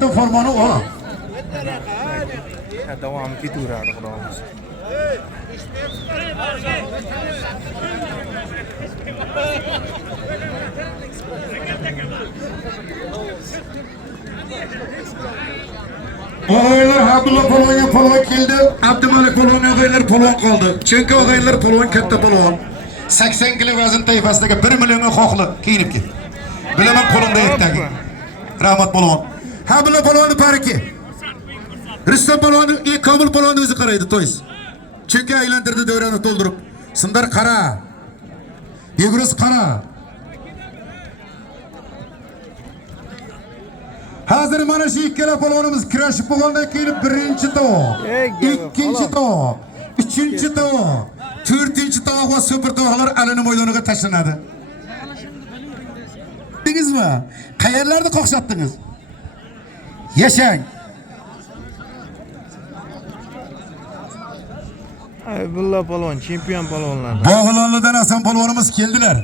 hafta formani o. Devam ketaveradi xudoimiz. Ağaylar Abdullah polvonga polvon keldi. Abdumalik polvon ağaylar polvon qoldi. Chunki ağaylar polvon katta polvon. 80 kg vazn toifasidagi 1 millionga xoqli kiyinib ket. Bilaman qo'lingda yetdagi. Rahmat polvon. Abdullah polvonni pariki. Rustam polvonni Komil polvonni o'zi qaraydi to'ys. Chunki aylantirdi davrani to'ldirib. Sindar qara. Yegurus qara. Hazır mana shu ikkala polvonimiz kurashib bo'lgandan keyin birinchi to'q, ikkinchi to'q, uchinchi to'q, to'rtinchi to'q va super to'qlar alini maydoniga tashlanadi. Bildingizmi? Qayerlarda qo'qshatdingiz? Yashang. Abdulla polvon, chempion polvonlar. Bog'lonlardan Hasan polvonimiz keldilar.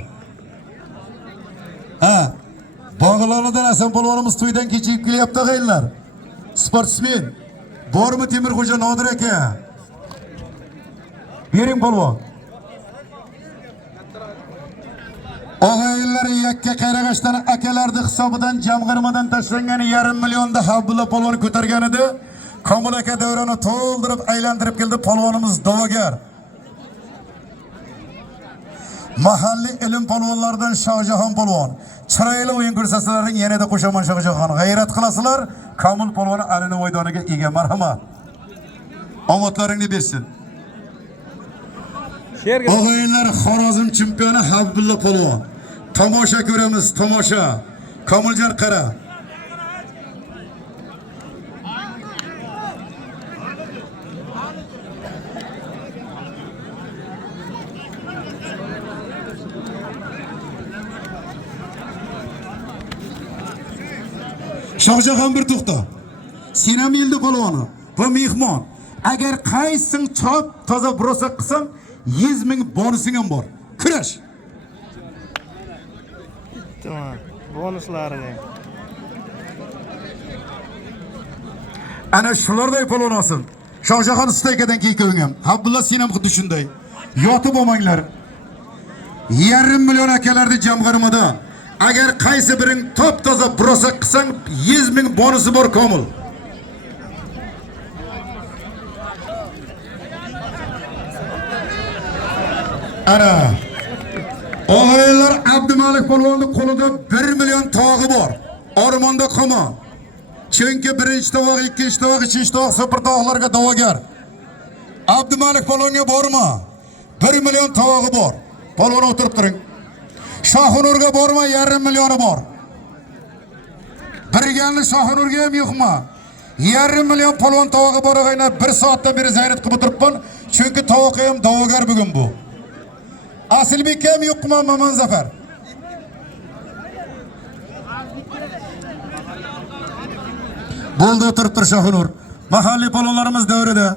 Ha. Bog'lonlardan Hasan polvonimiz to'ydan kechib kelyapti g'aylar. Sportsmen. Bormi Temirxo'ja Nodir aka? Bering polvon. Og'aylar yakka qayrag'ashdan akalarning hisobidan jamg'armadan tashlangan 1,5 millionda Abdulla polvon ko'targan edi. Komil aka davrani to'ldirib aylantirib keldi polvonimiz da'vogar. Mahalliy ilm polvonlaridan Shohjahon polvon. Chiroyli o'yin ko'rsatsalarning yanada qo'shaman Shohjahon. G'ayrat qilasizlar. Komil polvoni alini maydoniga ega. Marhamat. Omadlaringni bersin. O'g'aylar Xorazm chempioni Abdulla polvon. Tomosha ko'ramiz, tomosha. Komiljon qara. Shohjahon bir to'xta. Sen ham yildi polvoni va mehmon. Agar qaysing chop toza brosa qilsam 100 ming bonusing ham bor. Kurash. Tamam. Bonuslari. Ana shularday polvon olsin. Shohjahon steykadan keyin ko'ngam. Abdulla sen ham xuddi shunday. Yotib olmanglar. 1,5 million akalarning jamg'armada agar qaysi biring top toza brosa qilsang 100 ming bonusi bor Komil. Ana o'g'aylar Abdumalik polvonning qo'lida 1 million tog'i bor. Ormonda qolma. Chunki birinchi to'g'ri, ikkinchi to'g'ri, uchinchi to'g'ri super to'g'larga da'vogar. Abdumalik polvonga borma. 1 million tog'i bor. Polvon o'tirib turing. Shohunurga borma, 1,5 millioni bor. Birganli Shohunurga ham yo'qmi? 1,5 million polvon tog'i bor o'g'aylar. 1 soatdan beri zayrat qilib o'tiribman. Chunki tovuq ham da'vogar bugun bu. Asilbekka ham yo'qmi Maman Zafar? Bo'ldi o'tirib tur Shohunur. Mahalliy polvonlarimiz davrida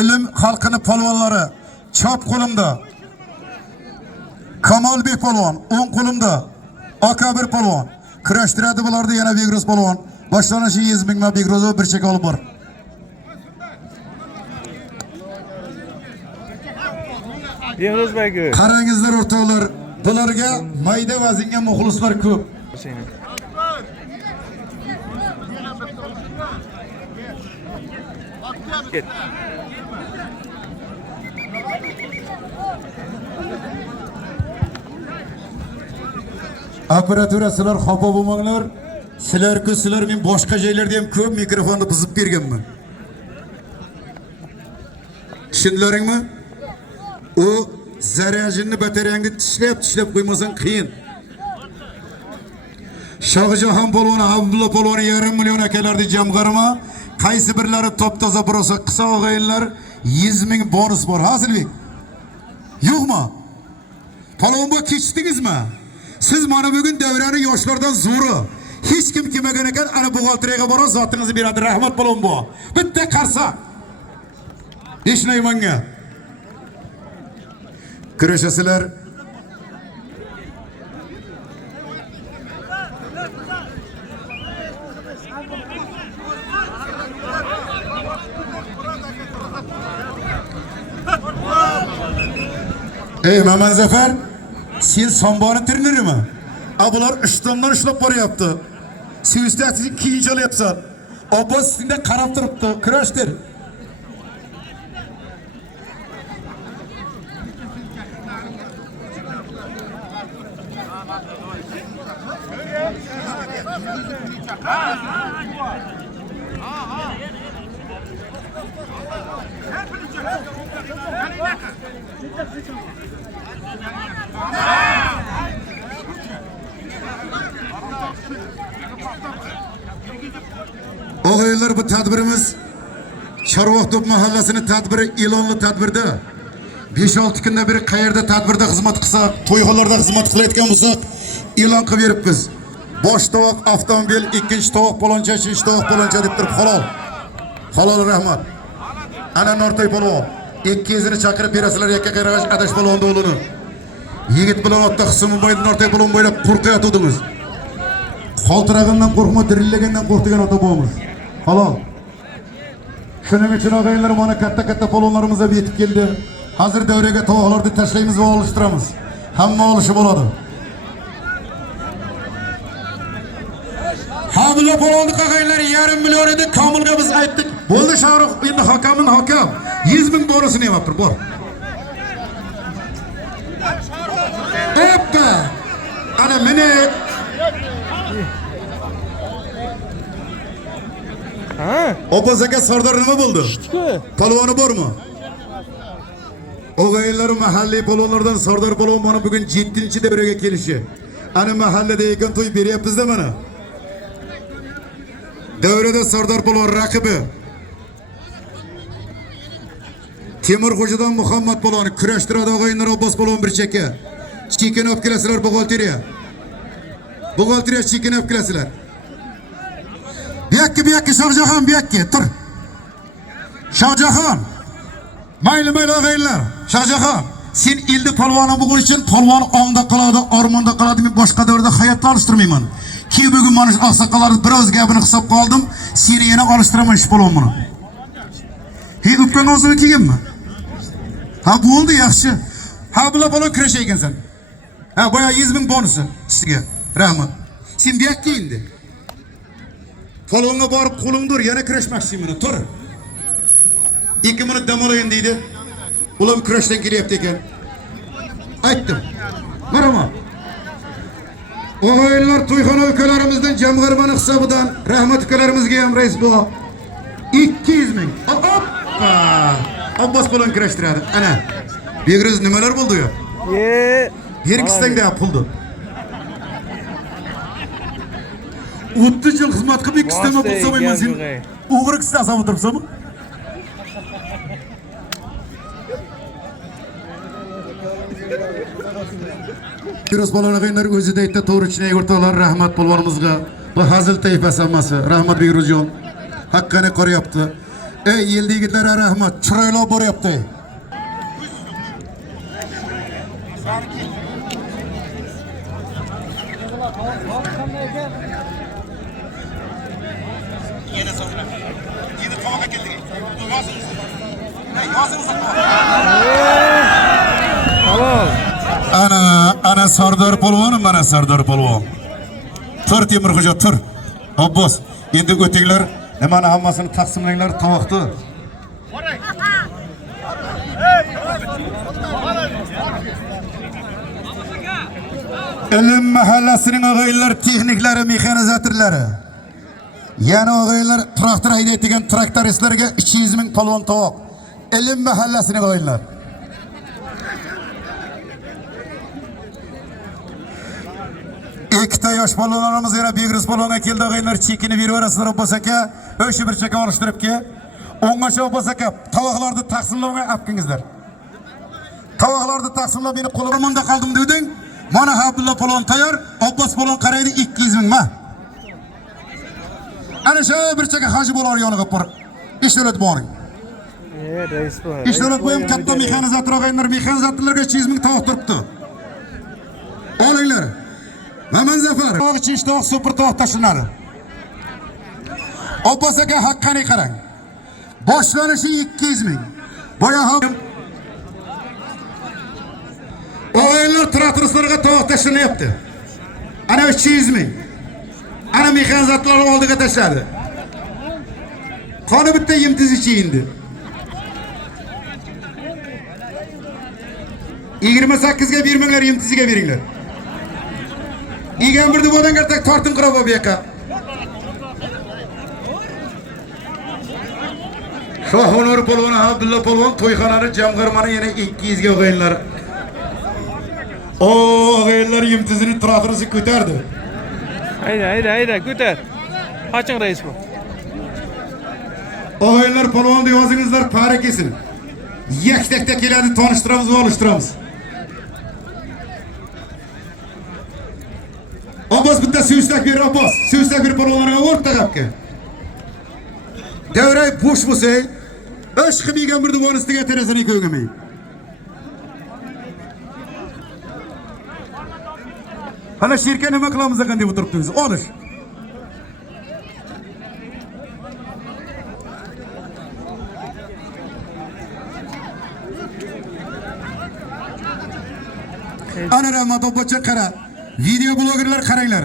ilm xalqini polvonlari chop qo'limda. Kamolbek polvon o'ng qo'limda. Akabir polvon kurashtiradi bularni yana Begruz polvon. Boshlanishi 100 ming Begruzov bir cheka olib bor. Begruz bagi. Qarangizlar o'rtoqlar, bularga mayda vaznga muxlislar ko'p. Ket. Operatura sizlar xafa bo'lmanglar. Sizlar-ku sizlar men boshqa joylarda ham ko'p mikrofonni buzib berganman. Tushundilaringmi? O zaryajinni batareyangni tishlab qo'ymasang qiyin. Shohjahon polvon, Abdulla polvon 1,5 million akalarning jamg'arma. Qaysi birlari top toza brosa qilsa o'g'aylar 100 ming bonus bor. Hazilbek. Yo'qmi? Polvon bu kechdingizmi? Siz mana bugun davrani yoshlardan zo'ri. Hech kim kelmagan ekan, ana buxgalteriyaga borib zotingizni beradi. Rahmat polvon bu. Bitta qarsa. Esnaymanga. Kurashasizlar. Ey Maman Zafer, sen somboni treneri mi? Bular 3 tondan ishlab boryapti. Sen üstasiz kiyinch olyapsan. Abbos senda qarab turibdi. Kurashdir. Ağaylar bu tadbirimiz Çarvoqtop mahallesinin tadbiri İlonlu tadbirde 5-6 kunda beri qayerda tadbirde xizmat qilsak, to'yxonalarda xizmat qilayotgan bo'lsak, e'lon qilib beribmiz. Bosh tovoq avtomobil, ikkinchi tovoq paloncha, uchinchi tovoq paloncha deb turib halol. Halol rahmat. Ana Nortoy polvon 200'ni chaqirib berasizlar yakka qarag'ash adash polvon o'g'lini. Yigit bilan otda qismi bo'ylab Nortoy polvon bo'ylab qo'rqayotdingiz. Qaltirag'andan qo'rqma, dirillagandan qo'rqdigan ota bo'lamiz. Halol. Shuning uchun og'aylar mana katta polvonlarimiz ham yetib keldi. Hozir davraga tovoqlarni tashlaymiz va olishtiramiz. Hamma olishi bo'ladi. Habla polvonni qag'aylar 1,5 million edi, Komilga biz aytdik. Bo'ldi Shohrux, endi hokamin hokam 100 ming borasini yemaptir, bor. Oppa! Ana meni Ha? Abbos aka Sardor nima bo'ldi? Polvoni bormi? O'g'aylar mahalliy polvonlardan Sardor polvon mana bugun 7-davraga kelishi. Ana mahallada ekan to'y beryapmiz-da mana. Davrada Sardor polvon raqibi Temurxo'jadan Muhammad polvonni kurashtiradi o'g'aylar Abbos polvon bir chekka. Chekin olib kelasizlar buxgalteriya. Buxgalteriya chekin olib kelasizlar. Buyakki Shohjahon buyakki tur. Shohjahon. Mayli o'g'aylar. Shohjahon, sen ildi polvoni bo'lgan uchun polvon ongda qoladi, ormonda qoladi, men boshqa davrda hayotda olishtirmayman. Ki bugun mana shu oqsoqollarning biroz gapini hisobga oldim, seni yana olishtiraman shu polvon buni. Hey, o'pgan o'zini kelganmi? Ha, bo'ldi, yaxshi. Ha, bular polvon kurashar ekansan. Ha, boya 100 ming bonusi sizga. Rahmat. Sen buyakki endi. Polvonga borib qo'ling dur, yana kurashmoqchiman, tur. 2 minut dam olayin deydi. Ular kurashdan kelyapti ekan. Aytdim. Marhamat. O'g'aylar to'yxona ukalarimizdan jamg'armani hisobidan rahmat ukalarimizga ham rais bu 200 ming. Hoppa! Abbos bilan kurashtiradi. Ana. Begriz nimalar bo'ldi yo? Her ikisidan da puldi. 30 yil xizmat qilib ikkisidan bo'lsa men sen o'g'ri ikkisidan asab o'tiribsanmi? Firoz polvonlar o'zida aytdi, to'g'ri chinay o'rtoqlar rahmat polvonimizga. Bu hazil toifasi hammasi. Rahmat Begruzjon. Haqqani qo'ryapti. Ey yildi yigitlar rahmat, chiroyli boryapti. Yana sonra. Yedi tovaga keldik. Ana Sardor polvonim, mana Sardor polvon. Tur Temurxo'ja tur. Abbos, endi o'tinglar, nimani hammasini taqsimlanglar tovoqni. Ilm mahallasining o'g'aylar texniklari, mexanizatorlari. Yana o'g'aylar traktor haydaydigan traktoristlarga 200 ming polvon tovoq. Ilm mahallasining o'g'aylar. Ikkita yosh polvonlarimiz yana Begriz polvonga keldi o'g'aylar, chekini berib berasizlar Abbos aka. O'sha bir cheka olishtiribki, o'nggacha Abbos aka tovoqlarni taqsimlamay apkingizlar. Tovoqlarni taqsimlab meni qo'limda qoldim deding. Mana Abdulla polvon tayyor, Abbos polvon qaraydi 200 ming ma. Ana shu bir cheka hoji bo'lar yoniga borib. Ishlat boring. Rais bu. Ishlat bo'yim katta mexanizator o'g'aylar, mexanizatorlarga 200 ming tovoq turibdi. Olinglar. Maman Zafar, tovoq ichish tovoq super tovoq tashlanadi. Abbos aka haqqani qarang. Boshlanishi 200 ming. Boya ham Ağaylar traktöristlerine tavuk taşını yaptı. Ana 300 bin. Ana mekanizatları olduğa taşladı. Kanı bitti imtiz içi indi. 28'ga birminglar imtiziga beringlar. Igen birdi bodan kertak tortin qirab bu yoqqa. Shohonur polvon Abdulla polvon to'yxonani jamg'armani yana 200 ga o'g'aylar. O o'g'aylar imtizini traktorisi ko'tardi. Hayda, ko'tar. Qachon rais bu? O'g'aylar polvon deb yozingizlar, pari kesin. Yaktakda keladi, tanishtiramiz va olishtiramiz. Abbas bitta suyustak ber, Abbas. Suyustak ber polvonlarga o'rta qapga. Davray bo'sh bo'lsa, ish qilmagan bir devon ustiga terazani qo'ygamay. Hala shirka nima qilamiz ekan deb o'tiribdingiz. Olish. Ana rahmat obbocha qara. Video blogerlar qaranglar.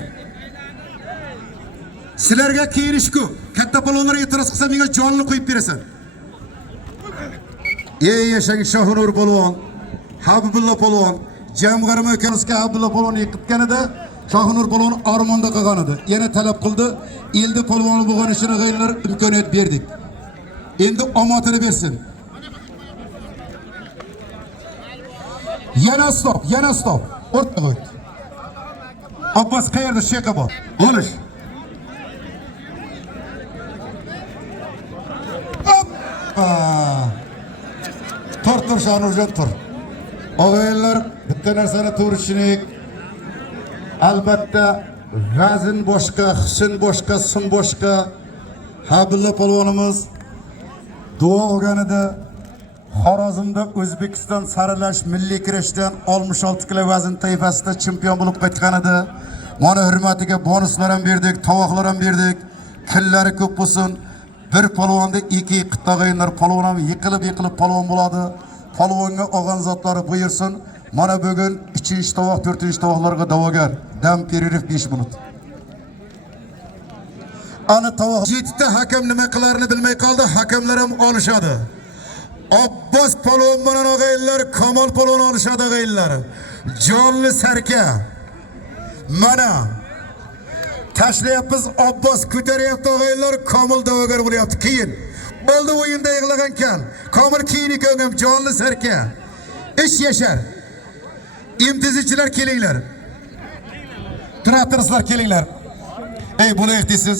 Sizlarga kiyinish ku. Katta polvonlar e'tiroz qilsa menga jonli qo'yib berasan. Ey yashang Shohonur polvon, Habibulla polvon, jamg'arma o'kanizga Habibulla polvon yiqitganida Shohonur polvon armonda qolgan edi. Yana talab qildi. Eldi polvoni bo'lgan ishini g'aylar imkoniyat berdik. Endi omatini bersin. Yana stop. O'rta qo'y. Abbas qayerda sheka bor? Olish. Tur Shohonurjon tur. O'g'aylar bitta narsani to'g'ri tushuning. Albatta vazn boshqa, husn boshqa, sim boshqa. Habibulla polvonimiz duo olganida Xorazmda O'zbekiston saralash milliy kurashdan 66 kg vazn toifasida chempion bo'lib qaytgan edi. Mana hurmatiga bonuslar ham berdik, tovoqlar ham berdik. Killari ko'p bo'lsin. Bir polvonda 2 qitag'aylar polvon ham yiqilib polvon bo'ladi. Polvonga olgan zotlari buyursin. Mana bugun 3-tovoq, 4-tovoqlarga da'vogar. Dam pererif 5 minut. Ana tovoq 7ta hakam nima qilarini bilmay qoldi. Hakamlar ham olishadi. Abbos polvon bilan o'g'aylar, Kamol polvon olishadi o'g'aylar. Jonli sarka. Mana tashlayapmiz, Abbos ko'taryapti o'g'aylar, Kamol da'vogar bo'lyapti. Keyin bo'ldi o'yinda yig'lagan kan. Kamol keyini ko'ngim jonli sarka. Ish yashar. İmtiziciler kelinglar. Traktoristlar kelinglar. Ey bo'laylik deysiz.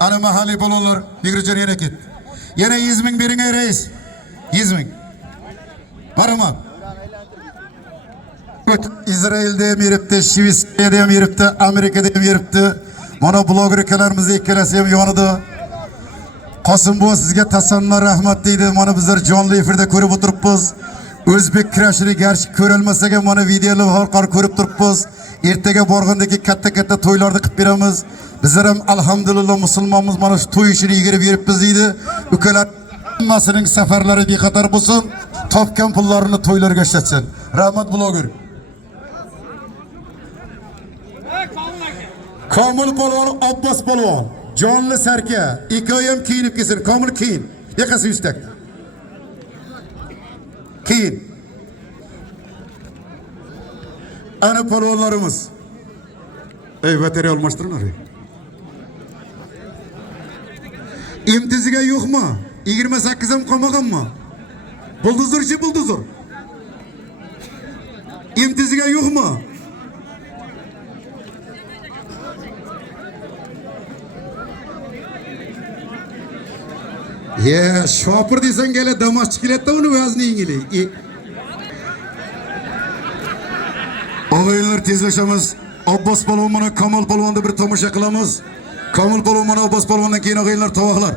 Ana mahalliy polvonlar Migrajon yana ket. Yana 100 ming bering ey rais. 100 ming. Baraman. İsrail'de ham yuribdi, Shveysariyada ham yuribdi, Amerikada ham yuribdi. Mana bloger akalarimiz ikkalasi ham yonida. Qosim bu sizga tasannur rahmat deydi. Mana bizlar jonli efirda ko'rib o'tiribmiz. O'zbek kurashini garchi ko'rilmasak ham mana videolar orqali ko'rib turibmiz. Ertaga borgandagi katta to'ylarni qilib beramiz. Bizlar ham alhamdulillah musulmonmiz, mana shu to'y ishini yigirib beribmiz deydi. Ukalar hammasining safarlari bexatar bo'lsin, topgan pullarini to'ylarga ishlatsin. Rahmat bloger. Komil polvon, Abbos polvon, jonli sarka, ikkovi ham kiyinib kelsin. Komil kiyin. Yoqasi yustakda. Keyin ana polvonlarimiz. Ey vatari almashtiringlar. İmtiziga yo'qmi? 28 ham qolmaganmi? Bulduzurchi bulduzur. İmtiziga yo'qmi? Ya shopir desan gele Damashq kelayapti uni vazni yengili. O'g'aylar tezlashamiz. Abbos polvon bilan Kamol polvonni bir tomosha qilamiz. Kamol polvon bilan Abbos polvondan keyin o'g'aylar tovoqlar.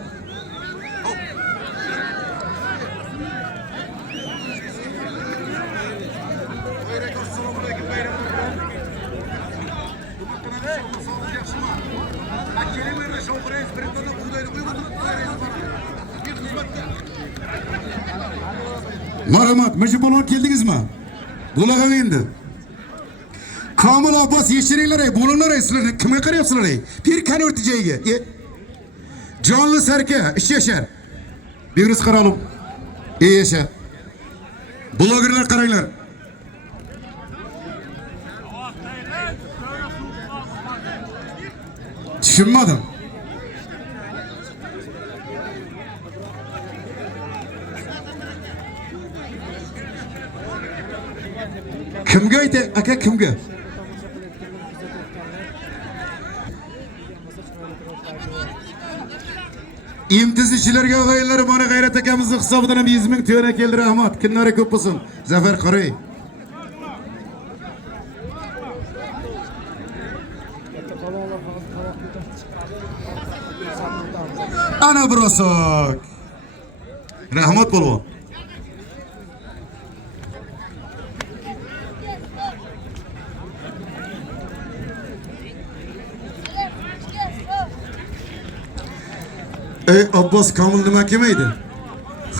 Marhamat, Meşe polvon keldingizmi? Bo'lag'am endi. Kamil Abbas yeşiringlar ey, bulunlar ey sizlar. Kimga qarayapsizlar ey? Bir kan o'rtijayiga. Jonli sarka, ish yashar. Birimiz qaralım. Ey yasha. Blogerlar qaranglar. Tushunmadim. Kimga aytay, aka kimga? İmtizchilarga og'aylar, mana G'ayrat akamizni hisobidan 100 ming to'g'ri keldi, rahmat. Kunlari ko'p bo'lsin. Zafar Qoray. Ana brosak. Rahmat polvon. Ey Abbas Kamil nima kelmaydi?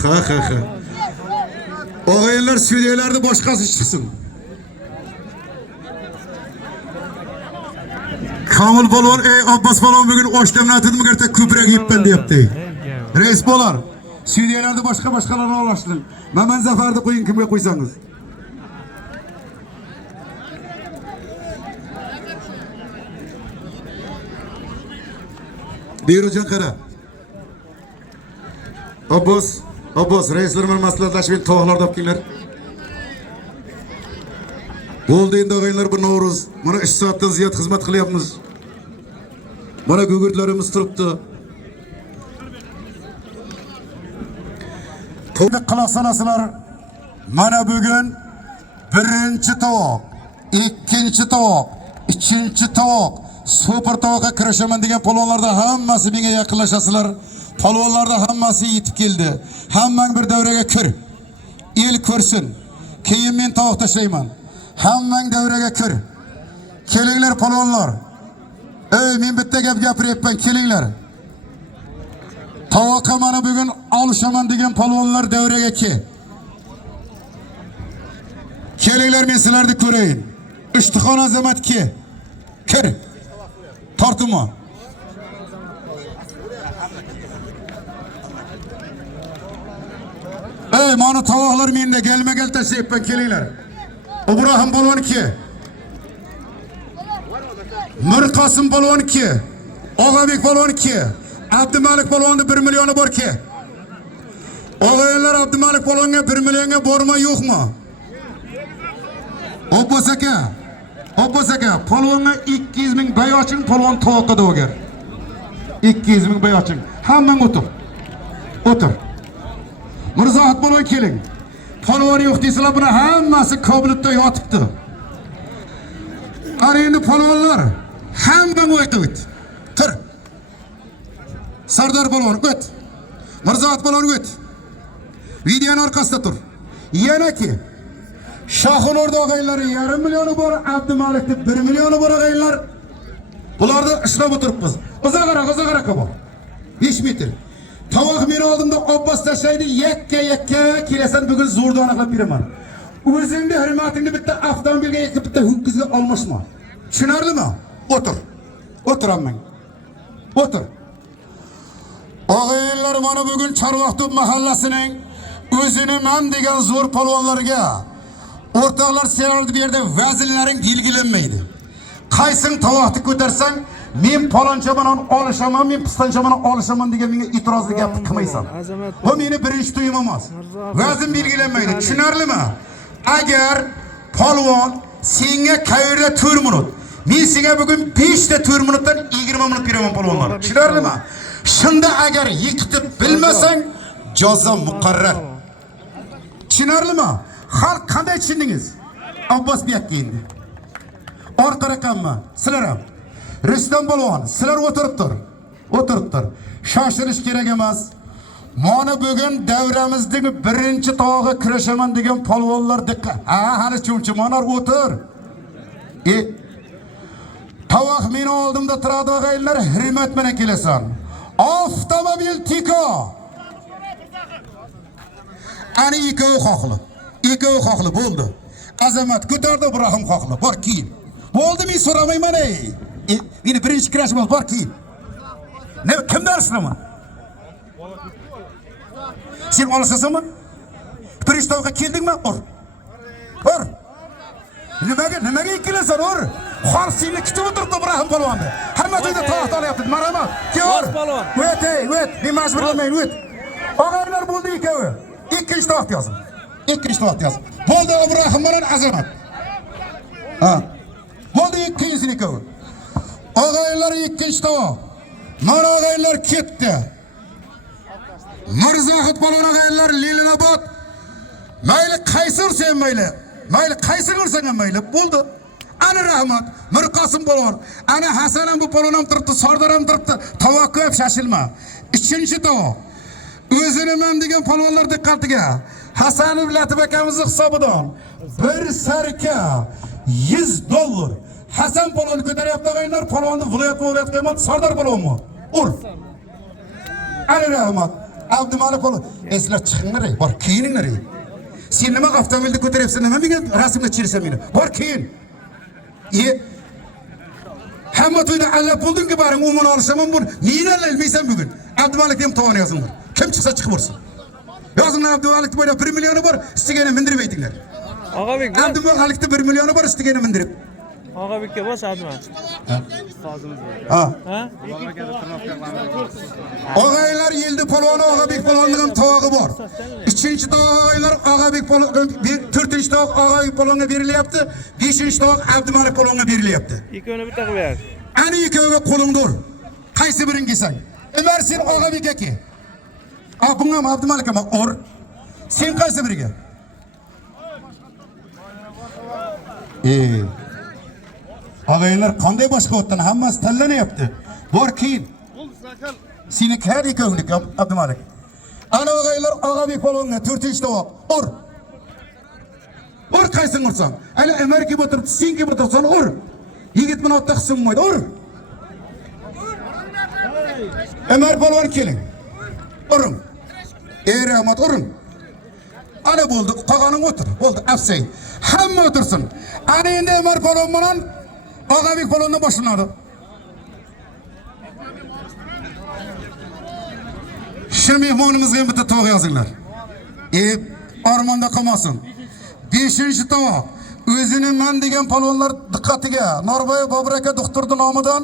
Ha. Og'aylar studiyalarda boshqasi chiqsin. Kamil polvon, ey Abbas polvon bugun oshtamlatidimi garta ko'proq yeyapman deyapti. Reis bo'lar. Studiyalarda boshqalarni olashtiring. Men Zafarni qo'ying, kimga qo'ysangiz. Buyurjan qara. Abbas, reislar bilan maslahatlashib tovoqlarni olib kelinglar. Bo'ldi endi og'aylar, bu Navro'z. Mana 3 soatdan ziyod xizmat qilyapmiz. Mana gugurtlarimiz turibdi. To'liq qilasizlar. Mana bugun birinchi tovoq, ikkinchi tovoq, uchinchi tovoq, super tovoqqa kirashaman degan polvonlarda hammasi menga yaqinlashasizlar. Polvonlarda hammasi yetib keldi. Hammang bir davraga kir. El ko'rsin. Keyin men tovoq tashlayman. Hammang davraga kir. Kelinglar polvonlar. Ey, men bitta gap gapiryapman, kelinglar. Tovoqqa mana bugun olishaman degan polvonlar davraga ki. Kelinglar, men sizlarni ko'rayin. Ishtixon azamat ki. Kir. Tortma. Ey, mana tovoqlar menda, gelma-gel tashlayapman, kelinglar. İbrahim polvon ki. Mirqosim polvon ki. Og'abek polvon ki. Abdumalik polvonning 1 millioni bor ki. Og'aylar, Abdumalik polvonga 1 millionga borma yo'qmi? Abbas aka, polvonga 200 ming bay oching, polvon tovoqqa da'vogar. 200 ming bay oching. Hammang o'tir. Mirzoat polvon keling. Polvon yo'q deysizlar, buni hammasi Kobulda yotibdi. Ana endi polvonlar hammang o'tib. Tur. Sardor polvon o't. Mirzoat polvon o't. Videoning orqasida tur. Yana ki Shohilorda og'aylari 1,5 millioni bor, Abdumalikda 1 millioni bor og'aylar. Bularni ishlab o'tiribmiz. Uzoqroq bor. 5 metr. Tovoq meni oldimda Abbas tashlaydi, yakka kelasan, bugun zo'rda aniqlab beraman. O'zingni hurmatingni bitta avtomobilga ekib bitta ho'kizga olmashma. Tushunarlimi? O'tiraman. O'tir. Og'aylar, mana bugun Chorvoqtub mahallasining o'zini men degan zo'r polvonlarga o'rtoqlar senardi bu yerda vaznlaring belgilanmaydi. Qaysing tovoqni ko'tarsang, men paloncha bilan olishaman, men pistoncha bilan olishaman degan menga e'tirozli gapni qilmaysan. Bu meni birinchi to'yim emas. Vazn belgilanmaydi. Tushunarlimi? Agar polvon senga qayerda 4 minut, men senga bugun 5 ta 4 minutdan 20 minut beraman polvonlar. Tushunarlimi? Shunda agar yiqitib bilmasang, jazo muqarrar. Tushunarlimi? Xalq qanday tushundingiz? Abbas bu yerga endi. Orqa raqammi? Sizlar ham. Rustam polvon, sizlar o'tirib tur. Shoshilish kerak emas. Mana bugun davramizdagi birinchi tog'i kirashaman degan polvonlar diqqat. Hali chumchumonlar o'tir. Tovoq meni oldimda turadi og'aylar, hurmat bilan kelasan. Avtomobil tiko. Ani ikkovi xohli bo'ldi. Azamat ko'tardi, Ibrohim xohli. Bor keyin. Bo'ldi, men so'ramayman ey. Meni birinchi kurashim bor keyin. Ne kim darsınamı? Sen olasasınmı? Birinchi to'yga keldingmi? Ur. Ur. Nimaga ikkilasan, ur. Xol seni kutib o'tiribdi Ibrahim polvonni. Hamma joyda to'xta olyapti. Marhamat. Kel. O't, men majburlamayman, o't. Og'aylar bo'ldi ikkovi. Ikkinchi to'xta yozing. Ikkinchi to'xta yozing. Bo'ldi Ibrahim bilan Azamat. Ha. Bo'ldi ikkinchi ikkovi. Og'aylar ikkinchi to'xta. Mana og'aylar ketdi. Mirzohid polvon og'aylar Lelinobod. Mayli qaysir sen mayli. Mayli qaysir ursan ham mayli. Bo'ldi. Ana rahmat. Mirqosim polvon. Ana Hasan ham bu polvon ham turibdi, Sardor ham turibdi. Tovoq ko'p shashilma. Uchinchi tovoq. O'zini men degan polvonlar diqqatiga. Hasanov Latif akamizning hisobidan bir sarka $100. Hasan polvon ko'taryapti og'aylar, polvonni viloyat qiymat Sardor polvonmi? Ur. Ana rahmat. Abdumalik polvon. Eslar chiqinglar, bor kiyininglar. Sen nima avtomobilda ko'taryapsan, nima menga rasmga tushirsam meni? Bor keyin. Hamma to'yda allab bo'ldingki baring, umuman olsam bu. Neni allaysan bugun? Abdumalikni ham tovon yozinglar. Kim chiqsa chiqib o'rsin. Yozinglar Abdumalikni bo'ylab 1 millioni bor, istigani mindirib aytinglar. Og'abek, Abdumalikda 1 millioni bor, istigani mindirib. Og'abekka bos adman. Ha. Og'aylar yildi polvoni Og'abek polvonning ham tovog'i bor. Uchinchi tovog'lar Og'abek polvon, 4-chi tovoq Og'abek polvonga berilyapti, 5-chi tovoq Abdumalik polvonga berilyapti. Ikkovini bitta qilib ber. Ani ikkoviga qo'lingni ur. Qaysi biring kesang? Umar sen Og'abek aka. Bunga ham Abdumalik ham ur. Sen qaysi biriga? Og'aylar qanday boshqa o'tdan hammasi tanlanyapti. Bor keyin. Seni kar ikkovini Abdumalik. Ana og'aylar Og'abek polvonga 4-chi tovoq ur. Ur qaysini ursan. Ana Umar kelib o'tiribdi, sen kelib o'tirsan ur. Yigit bilan otda qismaydi, ur. Umar polvon keling. Uring. Rahmat uring. Ana bo'ldi, qog'oning o'tir. Bo'ldi, afsay. Hamma o'tirsin. Ana endi Umar polvon bilan Og'abek polvondan boshlanadi. Shu mehmonimizga ham bitta tovoq yozinglar. Armonda qolmasin. 5-chi tovoq. O'zini men degan polvonlar diqqatiga. Norboyev Bobur aka doktorning nomidan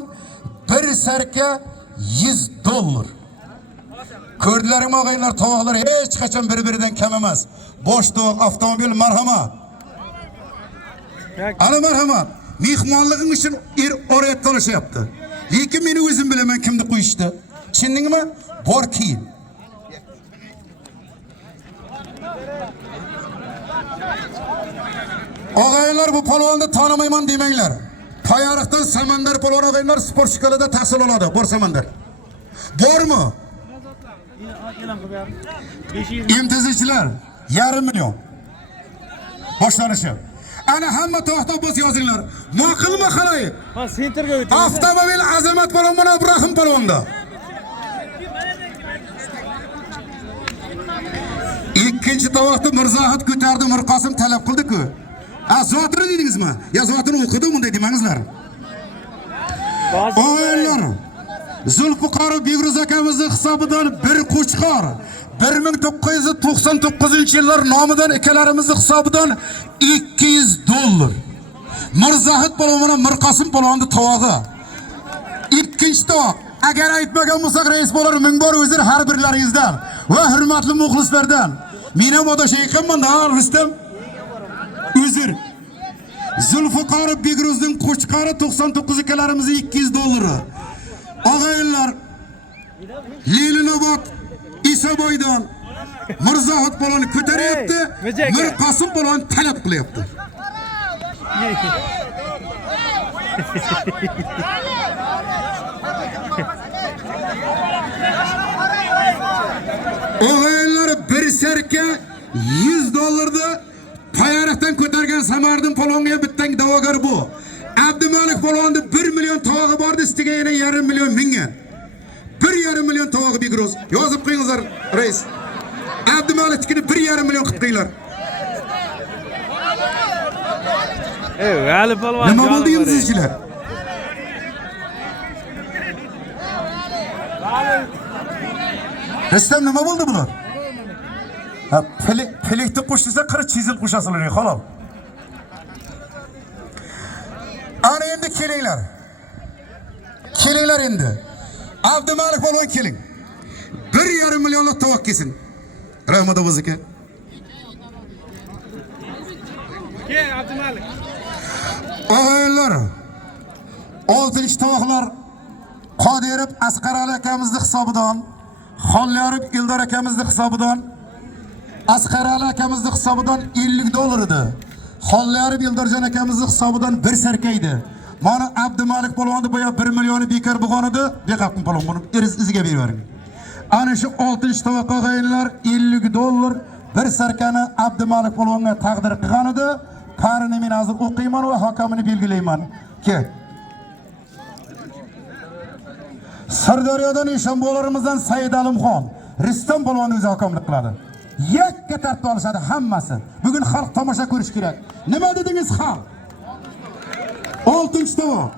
bir sarka $100. Ko'rdilarmi og'aylar, tovoqlar hech qachon bir-biridan kam emas. Bosh tovoq, avtomobil marhamat. Ana marhamat. Mehmonligim uchun orayat to'lashyapti. Lekin meni o'zim bilaman kimni qo'yishdi. Tushundingmi? Bor keyin. Og'aylar bu polvonni tanimayman demanglar. Payariqdan Samandar polvon og'aylar sport shkolada tahsil oladi. Bor Samandar. Bormi? Imtiyozchilar 1,5 million. Boshlanishi. Ana hamma to'xtab bos yozinglar. Ma'qulmi xaloyiq? Ha, sentrga o'ting. Avtomobil Azamat polvon bilan Ibrahim polvonda. Ikkinchi tovoqni Mirzohid ko'tardi, Mirqosim talab qildi-ku. Zotini dedingizmi? Ya zotini o'qidim bunday demangizlar. O'yinlar. Zulfiqor Begruz akamizning hisobidan bir qo'chqor 1999-yillar nomidan akalarimizning hisobidan $200. Mirzohid polvon bilan Mirqosim polvonning tovog'i. Ikkinchi tovoq. Agar aytmagan bo'lsak, rais bo'lar, ming bor o'zir har birlaringizdan va hurmatli muxlislardan. Men ham odashayqanman, Rustam. Uzr. Zulfiqor Begruzning qo'chqori 99 akalarimizning $200. Og'aylar Lelinobod Isoboydan Mirzohid polvonni ko'taryapti, Mirqosim polvon talab qilyapti. Og'aylar bir sarka $100 Payariqdan ko'targan Samardin polvonga bittang da'vogar bu. Abdumalik polvonning 1 million tovog'i bor destiga yana 1,5 million mingan. 1,5 million tovog'i Begruz. Yozib qo'yinglar, rais. Abdumaliknikini 1,5 million qilib qo'yinglar. Vali polvon. Nima bo'ldi endi sizchilar? Rustam nima bo'ldi bular? Ha, pelekni qo'shsa qira chizil qo'shasizlar, xolos. Ana endi kelinglar. Kelinglar endi. Abdumalik polvon keling. 1,5 millionlik tovoq kelsin. Rahmat o'ziga. Kel Abdumalik. Og'aylar. 6 tovoqlar Qodirov Asqar akamizning hisobidan, Xollarib Ildor akamizning hisobidan, Asqar akamizning hisobidan $50 edi. Xollarib Ildorjon akamizning hisobidan 1 sarkaydi. Mana Abdumalik polvonni boya 1 millionni bekor bo'lgan edi. Beqaqim polvon buni iziga berib bering. Ana shu 6 tovoq og'aylar $50 bir sarkani Abdumalik polvonga taqdir qilgan edi. Qarini men hozir o'qiyman va hokamini belgilayman. Kel. Sirdaryodan Eshonbo'larimizdan Said Alimxon, Rustam polvon o'zi hokamlik qiladi. Yakka tartib olishadi hammasi. Bugun xalq tomosha ko'rish kerak. Nima dedingiz xalq? 6 tovoq.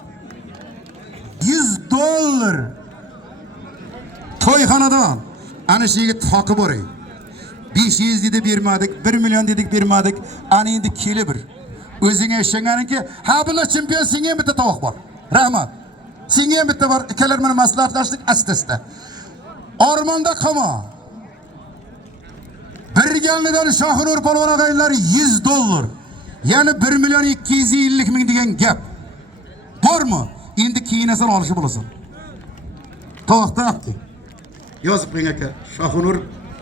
$100. To'yxonadan ana shu yerga toqib boring. 500 dedi bermadik, 1 million dedik bermadik. Ana endi kelib bir. O'zingga ishonganingki, ha bular chempion senga bitta tovoq bor. Rahmat. Senga ham bitta bor. Ikkalar bilan maslahatlashdik asta-asta. Ormonda qama. Birgalnidan Shohunur polvon og'aylar $100. Ya'ni 1 million 250 ming degan gap. Bormi? Endi keyinasal olishi bo'lasin. Tovoqdan olib. Yozib qo'ying aka. Shohunur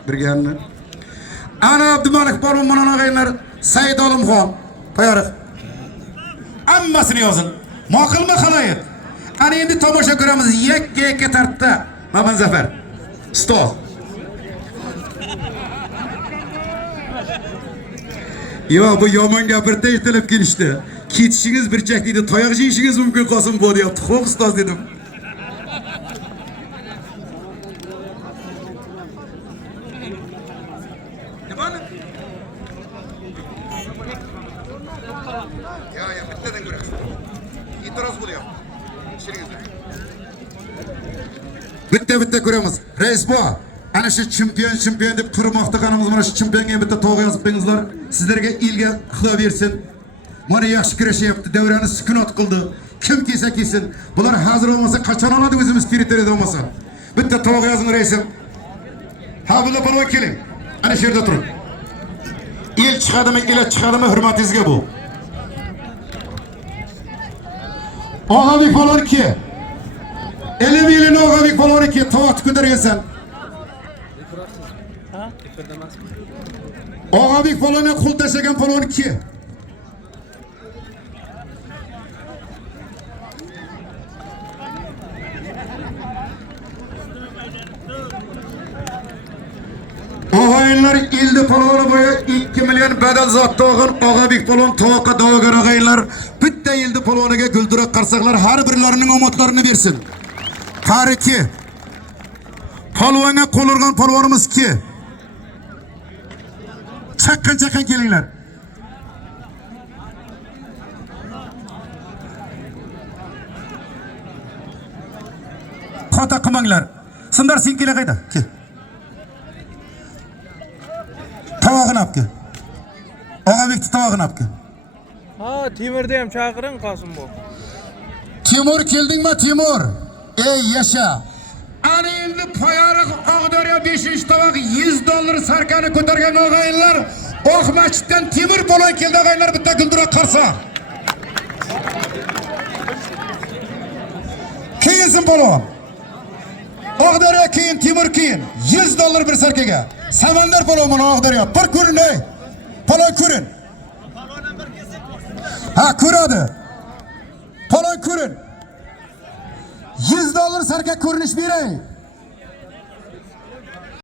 birgalni. Ana Abdumalik polvon mana og'aylar Said Alimxon. Tayyor. Hammasini yozing. Ma'qulmi xaloyat? Ana endi tomosha ko'ramiz yakka tartibda. Maman Zafar. Stol. Yo bu yomon gapirdi aytilib kelishdi. Ketishingiz bir chak dedi, tayoq yeyishingiz mumkin qolsin bu deyapti. Xo'p ustoz dedim. Nimani? Ya bittadan ko'rasiz. E'tiroz bo'lyapti. Bitta ko'ramiz. Reis bu. Ana shu chempion deb turmoqtaqanimiz mana shu chempionga bitta to'g'ri yozib qo'yingizlar. Sizlarga elga xudo bersin. Mana yaxshi kurashyapti, davrani sukunat qildi. Kim kelsa. Bular hozir olmasa qachon oladi o'zimiz territoriyada olmasa. Bitta to'g'ri yozing reisim. Ha bular polvon keling. Ana shu yerda turing. El chiqadimi, chiqadimi hurmatingizga bu. Og'abek polvon ki. Elim Og'abek polvon ki tovoq ko'targansan. Og'abek polvonga qo'l tashlagan polvon ki. Og'aylar ildi polvoni bo'yi 2 million badal zotda olgan Og'abek polvon tovoqqa da'vogar og'aylar. Bitta ildi polvoniga guldurak qarsaqlar har birlarining omadlarini bersin. Tariki. Polvonga qo'l urgan polvonimiz ki. Chaqqan kelinglar. Xata qilmanglar. Sindar sen kela qayda? Kel. Tavog'ini olib kel. Og'abekni tavog'ini olib kel. Ha, Timurni ham chaqiring Qosim bu. Timur keldingmi, Timur? Ey yasha. Ana endi Poyariq Og'daryo 5-tovoq $100 sarkani ko'targan og'aylar, Oq masjiddan Timur polvon keldi og'aylar, bitta guldurak qarsa. Kelsin polvon. Og'daryo keyin Timur keyin $100 bir sarkaga. Samandar polvon mana Og'daryo. Bir ko'rin ey. Polvon ko'rin. Ha, ko'radi. Polvon ko'rin. $100 sarka ko'rinish beray.